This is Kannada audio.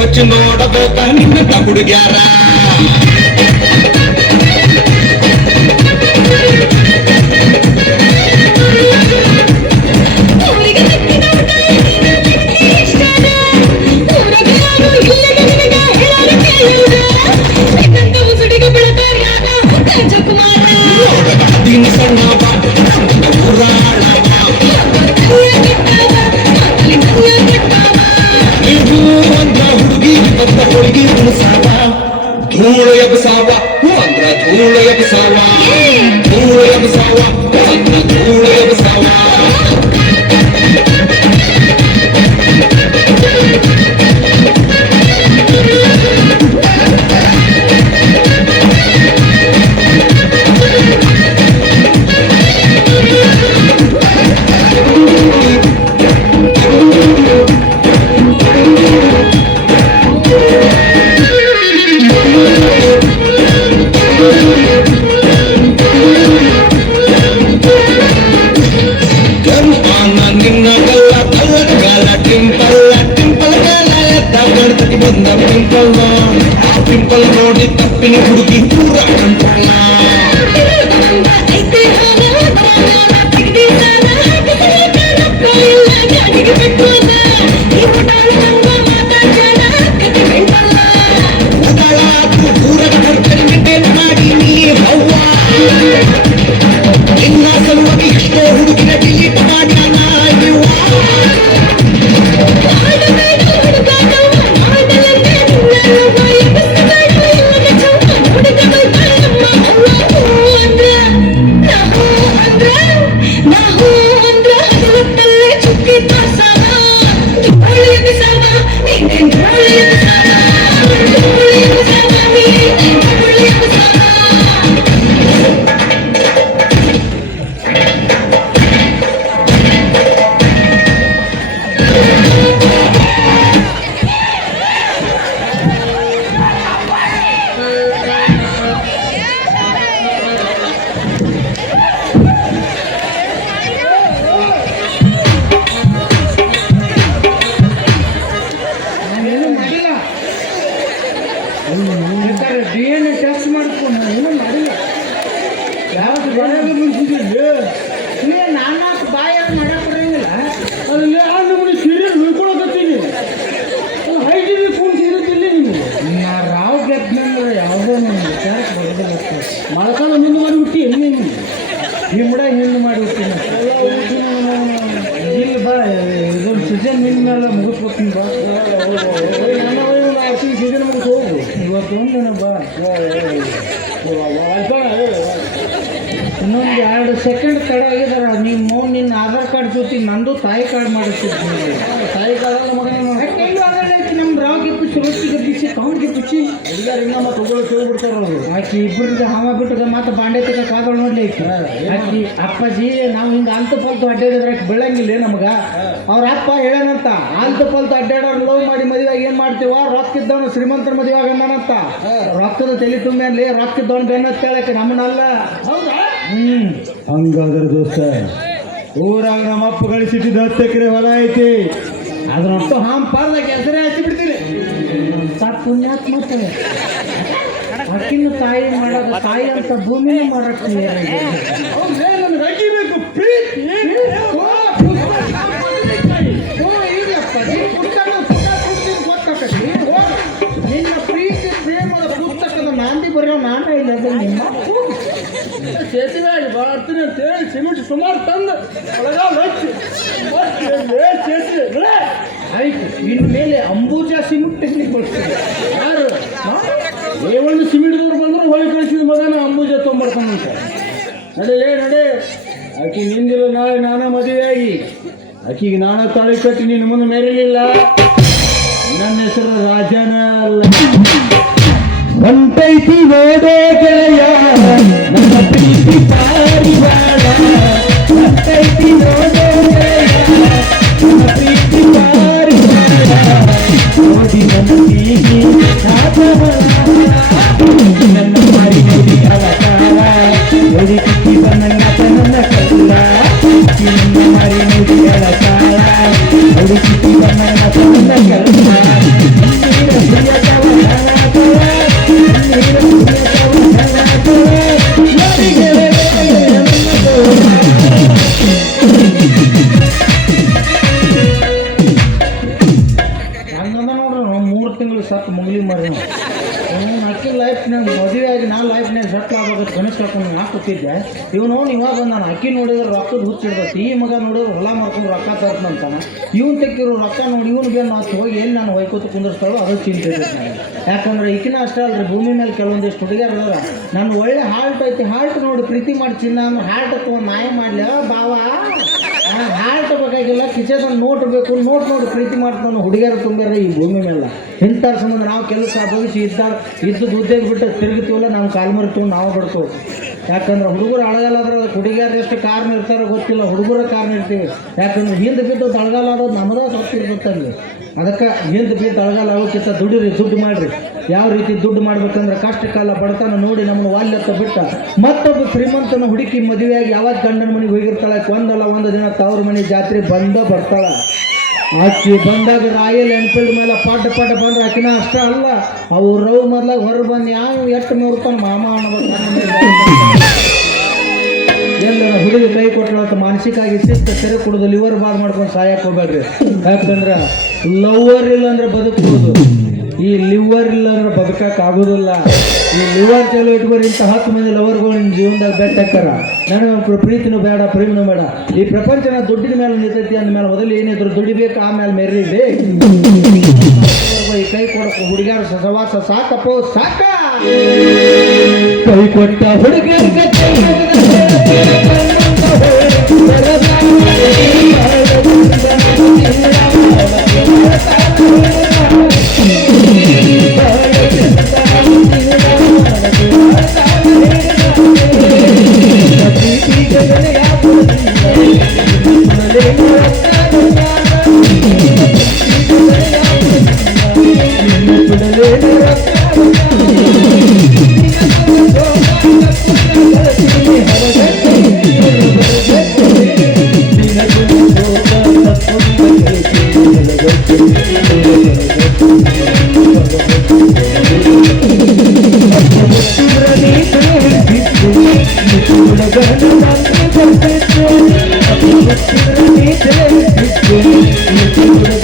ಹಚ್ಚಿ ನೋಡಬೇಕ ನಿನ್ನ ಹುಡುಗ್ಯಾರ ಸಣ್ಣ ಇದು ಅಂದ್ರ ಹುಡುಗಿ ಬಂದ ಹುಡುಗಿ ಉಣಸಾವ ಧೂಳು ಎಬ್ಸಾವ ಅಂದ್ರ ಧೂಳು ಎಬ್ಸಾವ ಧೂಳು ಎಬ್ಸಾವ ಅಂದ್ರ ಧೂಳು ಎಬ್ಸಾವ ಪಿಂಪಲ್ ನೋಡಿ ತಪ್ಪಿನ ಹುಡುಗಿ ಪೂರ ಕಂಟ್ರೋಲ ಪೂರ ಕರ್ಕರಿ ಮಾಡಿ ನೀ ಹವ್ವ ನಿನ್ನ ಸಲುವಾಗಿ ಎಷ್ಟೋ ಹುಡುಗಿನ ಡಿಲೀಟ್ ಮಾಡ್ಯಾನ ಇವ್ವ DNA ಟೆಸ್ಟ್ ಮಾಡ್ಕೊಂಡು ಏನೂ ಮಾಡಿಲ್ಲ ಯಾವ್ದು ಬಾಯಾಗ ಮುಂಚಿದ್ದೆ ನಾನಾ ಬಾಯಾಗ ಮಾಡಕ್ಕೆ ಬರೋಂಗಿಲ್ಲ ಅದ್ರಲ್ಲಿ ಆ ನಮ್ಮನೆ ಸೀರಿಯಲ್ ಉಳ್ಕೊಳಕತ್ತೀನಿ ಹೈಜಿನಿಕ್ ಫೋನ್ ಸಿಗುತ್ತಿಲ್ಲ ನಿಮಗೆ ನಾ ರಾವ್ ಗೆದ್ದಂದ್ರೆ ಯಾವುದೋ ನನ್ನ ವಿಚಾರಕ್ಕೆ ಬರೋದಿಲ್ಲ ಮೊಳಕಾಲ ಮುಂದೆ ಮಾಡಿಬಿಟ್ಟು ಎಲ್ಲಿ ಹಿಮ್ಮಡ ಹಿಂದೆ ಮಾಡಿಬಿಡ್ತೀನಿ ಇಲ್ಲ ಬಾ ಇದೊಂದು ಸೀಸನ್ ನಿನ್ನ ಮೇಲೆ ಮುಗಿಸ್ಕೊತೀನಿ ಬಾ ಸೀಸನ್ ಮುಗಿಸ್ ಹೋಗು ಇವತ್ತು ಒಂದು ಬಾ ಇನ್ನೊಂದು 2 ಸೆಕೆಂಡ್ ತಡ ಆಗಿದಾರ ನಿಮ್ಮ ನಿನ್ನ ಆಧಾರ್ ಕಾರ್ಡ್ ಜೊತೆ ನಂದು ತಾಯಿ ಕಾರ್ಡ್ ಮಾಡಿಸ್ತಿದ್ದೀನಿ ತಾಯಿ ಕಾರ್ಡ್ ಮಗನೇ ಐತಿ ನಮ್ಮ ರಾವ್ಗೆ ಪುಚ್ಚಿ ರೊಟ್ಟಿಗೆ ಬಿಚ್ಚಿ ಕೌಂಟ್ಗೆ ಪುಚ್ಚಿ ಎಲ್ಲರೂ ಇನ್ನೊಮ್ಮ ತಗೊಳಕ್ಕೆ ಹೋಗ್ಬಿಡ್ತಾರ ಅವರು ಆಕಿ ಇಬ್ಬರಿಗೆ ಹವ ಬಿಟ್ಟದ ಮತ್ತೆ ಬಾಂಡೆ ತಗ ಕಾಗಳು ನೋಡ್ಲಿ ಆಕಿ ಅಪ್ಪಾಜಿ ನಾವು ಹಿಂಗೆ ಅಂತು ಪಲ್ತು ಅಡ್ಡಾಡಿದ್ರೆ ಆಕಿ ಬೆಳಂಗಿಲ್ಲ ನಮ್ಗೆ ಅವ್ರ ಅಪ್ಪ ಹೇಳೇನಂತ ಅಂತು ಪಲ್ತು ಅಡ್ಡಾಡೋರು ಲವ್ ಮಾಡಿ ಮದುವೆಯಾಗಿ ಏನು ಮಾಡ್ತೀವ ರೊಕ್ಕ ಇದ್ದವನು ಶ್ರೀಮಂತರ ಮದುವೆ ಆಗಂದಾನಂತ ರೊಕ್ಕದ ತಲೆ ತುಂಬಿ ಅಲ್ಲಿ ರೊಕ್ಕ ಇದ್ದವನು ಬೆನ್ನತ್ತ ಹೇಳಕ್ಕೆ ನಮ್ಮನ್ನಲ್ಲ ಹೌದಾ ಹಂಗಾದ್ರೆ ದೋಸ್ತ ಊರಾಗ ನಮ್ಮ ಅಪ್ಪ ಗಳಿಸಿಟ್ಟಿದ್ದು 10 ಎಕರೆ ಹೊಲ ಐತಿ ಅದ್ರೊಟ್ಟು ಪಾರ್ದಾಗ ಹೆಸರೇ ಹಚ್ಚಿ ಬಿಡ್ತೀನಿ ಪುಣ್ಯಾತ್ ಮಾಡ್ತಾರೆ ಅಕ್ಕಿನ ತಾಯಿ ಮಾಡೋದು ತಾಯಿ ಅಂತ ಭೂಮಿನೇ ಮಾಡಕ್ಕೆ ನನಗೆ ಅಗಿಬೇಕು ಪ್ರೀತಿ ನಿನ್ನ ಪ್ರೀತಿ ಪ್ರೇಮದ ಪುಸ್ತಕದ ನಾಂದಿ ಬರೋ ನಾನೇ ಇಲ್ಲ ನಿಮ್ಮ ಸೇತುವೆ ಬಾಳ್ತೀನಿ ಅಂತ ಹೇಳಿ ಸಿಮೆಂಟ್ ಸುಮಾರು ತಂದು ಆಯ್ತು ಇನ್ನು ಮೇಲೆ ಅಂಬೂಜಾ ಸಿಮೆಂಟ್ ಟೆಕ್ನಿಕ್ ಬಳಸ್ತೀನಿ ಯಾರು ಏವಣ್ಣು ಸಿಮೆಂಟ್ದವ್ರು ಬಂದ್ರು ಹೊಳಿ ಕಳಿಸಿದ ಮಗನ ಅಂಬೂಜಾ ತೊಗೊಂಬರ್ತಾನಂತ ನಡೆ ಆಕಿ ನಿಂದಿಲ್ಲ ನಾಳೆ ನಾನೇ ಮದುವೆಯಾಗಿ ಆಕಿಗೆ ನಾನೇ ತಾಳಿ ಕಟ್ಟಿ ನಿನ್ನ ಮುಂದೆ ಮೆರಲಿಲ್ಲ ನನ್ನ ಹೆಸರು ರಾಜನ ಅಲ್ಲ ಹೊಂಟೈತಿ ನೋಡೋ ಗೆಳೆಯ ನನ್ನ ಪ್ರೀತಿ ಪಾರಿವಾಳ ಹೊಂಟೈತಿ ನೋಡೋ ಗೆಳೆಯ ನನ್ನ ಪ್ರೀತಿ ಪಾರಿವಾಳ ನೋಡಿ ನನ್ನ ತೀಗಿ ನನ್ನ ಮಾರಿ ನೋಡಿ ಅಲಕಾರ ನೋಡಿ ಕಿಕ್ಕಿ ಬನ್ನಂಗಾತ ನನ್ನ ಕಲ್ಲ ನನ್ನ ಮಾರಿ ನೋಡಿ ಅಲಕಾರ ನೋಡಿ ಕಿಕ್ಕಿ ಬನ್ನಂಗಾತ ನನ್ನ ಕಲ್ಲ ಕೂತಿದ್ದೆ. ಇವನು ಇವಾಗ ಬಂದಾನ. ಅಕ್ಕಿ ನೋಡಿದ್ರೆ ರೊಕ್ಕದ ಹುಚ್ಚಿಡ್ದತಿ, ಈ ಮಗ ನೋಡಿದ್ರೆ ಹೊಲ ಮಾರ್ಕೊಂಡು ರೊಕ್ಕ ತರ್ತಂತಾನ. ಇವನು ತೆಕ್ಕಿರೋ ರೊಕ್ಕ ನೋಡಿ ಇವನಿಗೆ ನಾವು ಹೋಗಿ ಎಲ್ಲಿ ನಾನು ಹೊಯ್ಕೋತ ಕುಂದಿರ್ತಾಳೋ ಅದು ಚಿಂತೆ ನನಗೆ. ಯಾಕಂದ್ರೆ ಈಕಿನ ಅಷ್ಟೇ ಅಲ್ರಿ, ಭೂಮಿ ಮೇಲೆ ಕೆಲವೊಂದಿಷ್ಟು ಹುಡುಗಿಯರು ಅದಾರ, ನಾನು ಒಳ್ಳೆ ಹಾಲ್ಟ್ ಐತಿ, ಹಾಲ್ಟ್ ನೋಡಿ ಪ್ರೀತಿ ಮಾಡಿ ಚಿನ್ನ ಹಾಲ್ಟ್ ತೊಗೊಂಡು ಮಾಯ ಮಾಡಲಿ ಬಾವ. ಹಾಲ್ಟ್ ಬೇಕಾಗಿಲ್ಲ, ಕಿಚನ್ ನೋಟ್ ಬೇಕು, ನೋಟ್ ನೋಡಿ ಪ್ರೀತಿ ಮಾಡ್ತಾನೆ ಹುಡುಗಿಯರು ತುಂಬ್ಯಾರ ಈ ಭೂಮಿ ಮೇಲೆ. ಇಂಥ ಸಂಬಂಧ ನಾವು ಕೆಲಸ ಭವಿಷ್ಯ ಇದ್ದದ್ದು ಉದ್ಯೋಗ ಬಿಟ್ಟು ತಿರುಗುತ್ತೀವಲ್ಲ, ನಾವು ಕಾಲ್ಮರಿ ತೊಗೊಂಡು ನಾವು ಬಿಡ್ತೇವೆ. ಯಾಕಂದ್ರೆ ಹುಡುಗರು ಅಳಗಾಲ ಆದ್ರೆ ಅದಕ್ಕೆ ಹುಡುಗಿಯರು ಎಷ್ಟು ಕಾರಣ ಇರ್ತಾರೋ ಗೊತ್ತಿಲ್ಲ, ಹುಡುಗರ ಕಾರಣ ಇರ್ತೀವಿ. ಯಾಕಂದ್ರೆ ಹಿಂದೆ ಬಿದ್ದು ಅಳಗಾಲ ಆಗೋದು ನಮ್ಮದ ಸತ್ತಿರ್ತಲ್ಲಿ. ಅದಕ್ಕೆ ಹಿಂದೆ ಬಿದ್ದು ಅಳಗಾಲ ಆಗೋಕ್ಕಿಂತ ದುಡಿರಿ, ದುಡ್ಡು ಮಾಡಿರಿ. ಯಾವ ರೀತಿ ದುಡ್ಡು ಮಾಡ್ಬೇಕಂದ್ರೆ ಕಷ್ಟ ಕಾಲ ಬಡತನ ನೋಡಿ ನಮ್ಮನ್ನು ವಾಲ್ಯತ್ತ ಬಿಟ್ಟ ಮತ್ತೊಬ್ಬ ಶ್ರೀಮಂತನ ಹುಡುಕಿ ಮದುವೆಯಾಗಿ ಯಾವಾಗ ಗಂಡನ ಮನೆಗೆ ಹೋಗಿರ್ತಾಳೆ, ಒಂದಲ್ಲ ಒಂದು ದಿನ ತವ್ರ ಮನೆ ಜಾತ್ರೆ ಬರ್ತಾಳ. ಆಕಿ ಬಂದಾಗ ರಾಯಲ್ ಎನ್ಫೀಲ್ಡ್ ಮೇಲೆ ಪಾಠ ಬಂದ್ರೆ ಆಕಿನ ಅಷ್ಟ ಅಲ್ಲ, ಅವು ರವ್ ಮೊದ್ಲಾಗ ಹೊರ ಬಂದು ಯಾವ ಎಷ್ಟು ನೋಡ್ತಾನ ಮಾಮ ಅನ್ನೋದು. ಎಲ್ಲ ಹುಡುಗಿ ಕೈ ಕೊಟ್ಟಳಂತ ಮಾನಸಿಕವಾಗಿ ಶಿಸ್ತು ಸೆರೆ ಕೊಡೋದು, ಲಿವರ್ ಬಾದ್ ಮಾಡ್ಕೊಂಡು ಸಾಯಕ್ಕೆ ಹೋಗ್ಬೇಡ್ರಿ. ಯಾಕಂದ್ರೆ ಲವರ್ ಇಲ್ಲ ಅಂದ್ರೆ ಬದುಕಬಹುದು, ಈ ಲಿವರ್ ಇಲ್ಲ ಅಂದ್ರೆ ಬದುಕಕ್ಕೆ ಆಗೋದಿಲ್ಲ. ಈ ಲಿವರ್ ಚಲೋ ಇಟ್ಕೋರಿ, ಇಂಥ 10 ಮಂದಿ ಲವರ್ಗಳು ನಿಮ್ಮ ಜೀವನದಾಗ ಬೆಟ್ಟಕ್ಕಾರ. ನನಗೆ ಪ್ರೀತಿನೂ ಬೇಡ, ಪ್ರೇಮನೂ ಬೇಡ. ಈ ಪ್ರಪಂಚನ ದುಡ್ಡಿನ ಮೇಲೆ ನಿಂತೈತಿ ಅಂದಮೇಲೆ ಮೊದಲು ಏನಿದ್ರು ದುಡಿಬೇಕು, ಆಮೇಲೆ ಮೆರೀಬೇಕು. ಈ ಕೈ ಕೊಡಕ್ಕೆ ಹುಡುಗಿಯರ ಸಹವಾಸ ಸಾಕಪ್ಪೋ ಸಾಕ. ಕೈ ಕೊಟ್ಟ ಹುಡುಗಿಯರಿಗೆ Thank you.